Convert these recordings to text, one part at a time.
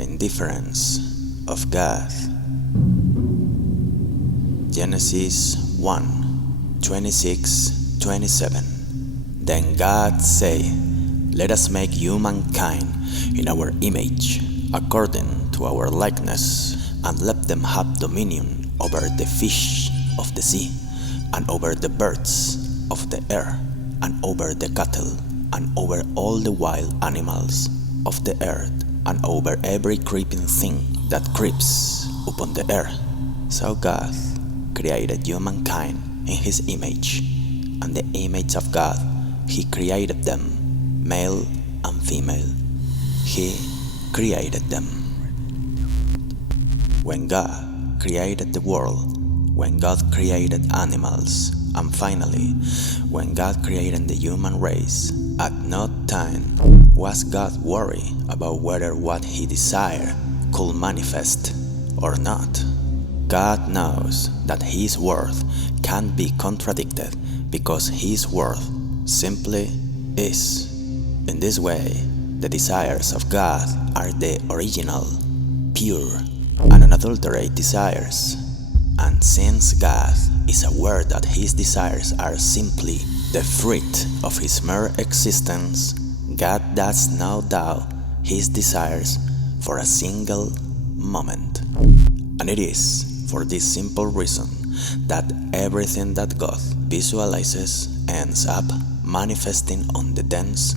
the indifference of God. Genesis 1:26-27. Then God said, "Let us make humankind in our image, according to our likeness, and let them have dominion over the fish of the sea, and over the birds of the air, and over the cattle, and over all the wild animals of the earth, and over every creeping thing that creeps upon the earth." So God created humankind in His image, and the image of God He created them, male and female. He created them. When God created the world, when God created animals, and finally, when God created the human race, at no time was God worried about whether what He desired could manifest or not. God knows that His word can't be contradicted because His word simply is. In this way, the desires of God are the original, pure, and unadulterated desires. And since God is aware that His desires are simply the fruit of His mere existence, God does not doubt His desires for a single moment. And it is for this simple reason that everything that God visualizes ends up manifesting on the dense,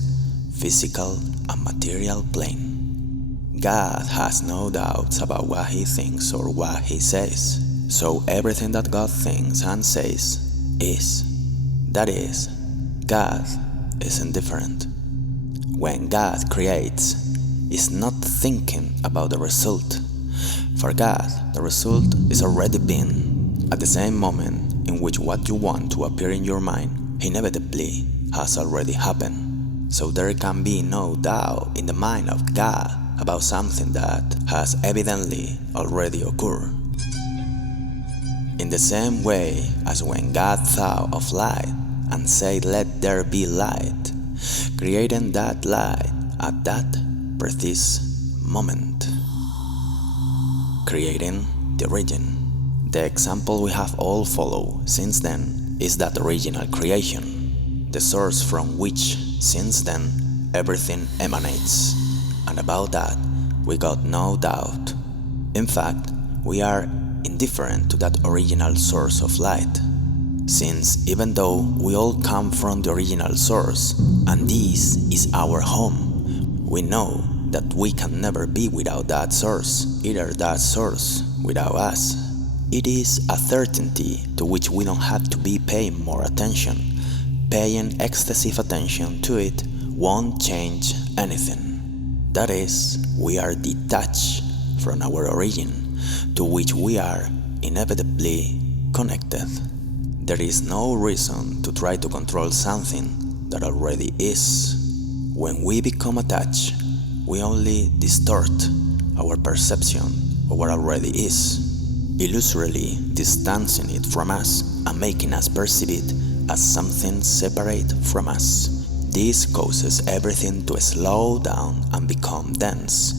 physical, and material plane. God has no doubts about what He thinks or what He says, so everything that God thinks and says is. That is, God is indifferent. When God creates, He's not thinking about the result. For God, the result is already been. At the same moment in which what you want to appear in your mind inevitably has already happened. So there can be no doubt in the mind of God about something that has evidently already occurred. In the same way as when God thought of light and said, "Let there be light," creating that light at that precise moment, creating the origin. The example we have all followed since then is that original creation, the source from which since then everything emanates, and about that we got no doubt. In fact, we are indifferent to that original source of light, since even though we all come from the original source and this is our home, we know that we can never be without that source, either that source without us. It is a certainty to which we don't have to be paying more attention. Paying excessive attention to it won't change anything. That is, we are detached from our origin, to which we are inevitably connected. There is no reason to try to control something that already is. When we become attached, we only distort our perception of what already is, illusorily distancing it from us and making us perceive it as something separate from us. This causes everything to slow down and become dense,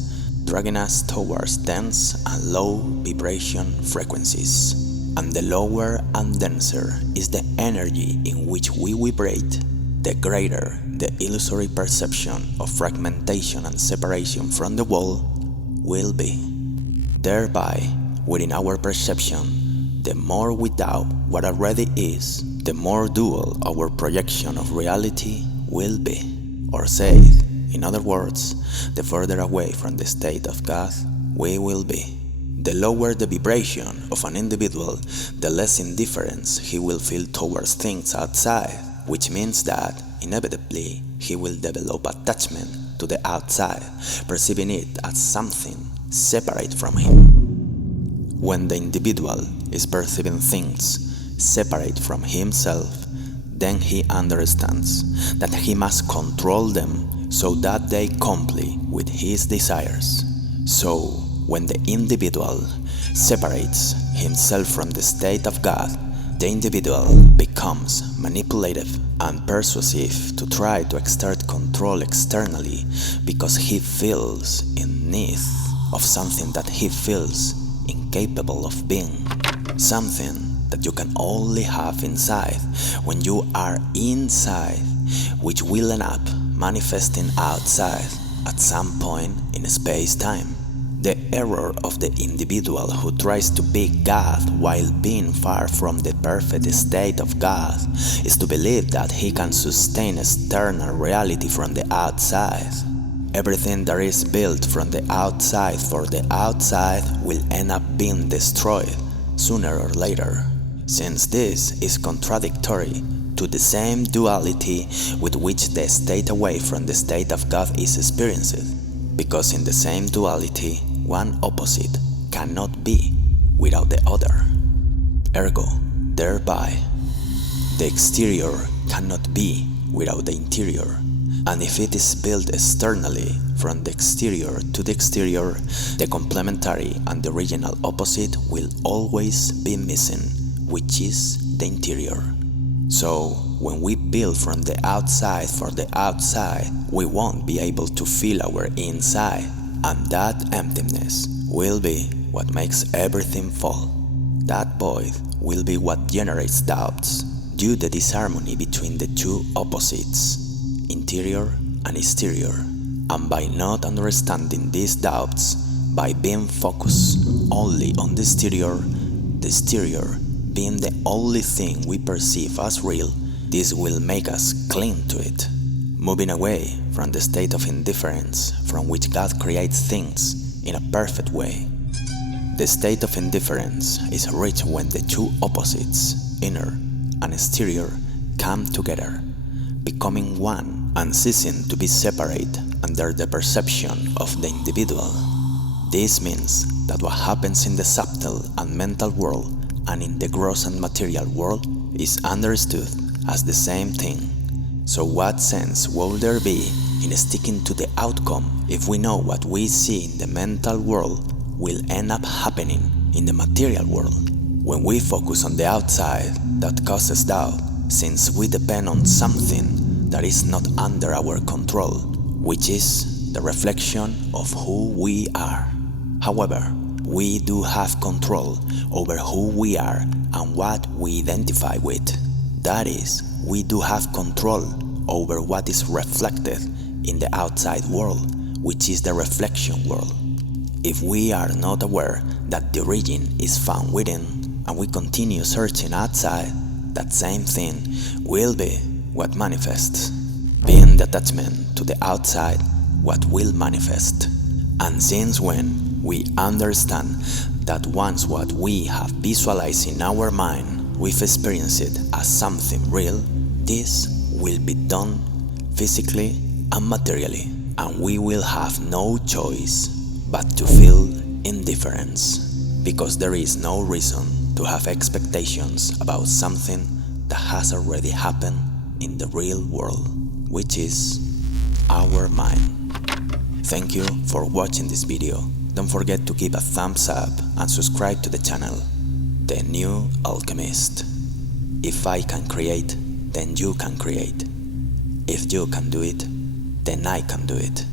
dragging us towards dense and low vibration frequencies. And the lower and denser is the energy in which we vibrate, the greater the illusory perception of fragmentation and separation from the wall will be. Thereby, within our perception, the more we doubt what already is, the more dual our projection of reality will be. Or said, in other words, the further away from the state of God we will be. The lower the vibration of an individual, the less indifference he will feel towards things outside, which means that, inevitably, he will develop attachment to the outside, perceiving it as something separate from him. When the individual is perceiving things separate from himself, then he understands that he must control them so that they comply with his desires. So, when the individual separates himself from the state of God, the individual becomes manipulative and persuasive to try to exert control externally because he feels in need of something that he feels incapable of being, something that you can only have inside when you are inside, which will end up manifesting outside at some point in space-time. The error of the individual who tries to be God while being far from the perfect state of God is to believe that he can sustain external reality from the outside. Everything that is built from the outside for the outside will end up being destroyed sooner or later, since this is contradictory to the same duality with which the state away from the state of God is experienced, because in the same duality, one opposite cannot be without the other. Ergo, thereby, the exterior cannot be without the interior. And if it is built externally from the exterior to the exterior, the complementary and the original opposite will always be missing, which is the interior. So, when we build from the outside for the outside, we won't be able to feel our inside, and that emptiness will be what makes everything fall. That void will be what generates doubts, due to the disharmony between the two opposites, interior and exterior. And by not understanding these doubts, by being focused only on the exterior being the only thing we perceive as real, this will make us cling to it, moving away from the state of indifference from which God creates things in a perfect way. The state of indifference is reached when the two opposites, inner and exterior, come together, becoming one and ceasing to be separate under the perception of the individual. This means that what happens in the subtle and mental world and in the gross and material world is understood as the same thing. So what sense will there be in sticking to the outcome if we know what we see in the mental world will end up happening in the material world? When we focus on the outside, that causes doubt, since we depend on something that is not under our control, which is the reflection of who we are. However, we do have control over who we are and what we identify with. That is, we do have control over what is reflected in the outside world, which is the reflection world. If we are not aware that the origin is found within, and we continue searching outside, that same thing will be what manifests, being the attachment to the outside what will manifest. And since when we understand that once what we have visualized in our mind, we've experienced it as something real, this will be done physically and materially, and we will have no choice but to feel indifference, because there is no reason to have expectations about something that has already happened in the real world, which is our mind. Thank you for watching this video. Don't forget to give a thumbs up and subscribe to the channel, The New Alchemist. If I can create, then you can create. If you can do it, then I can do it.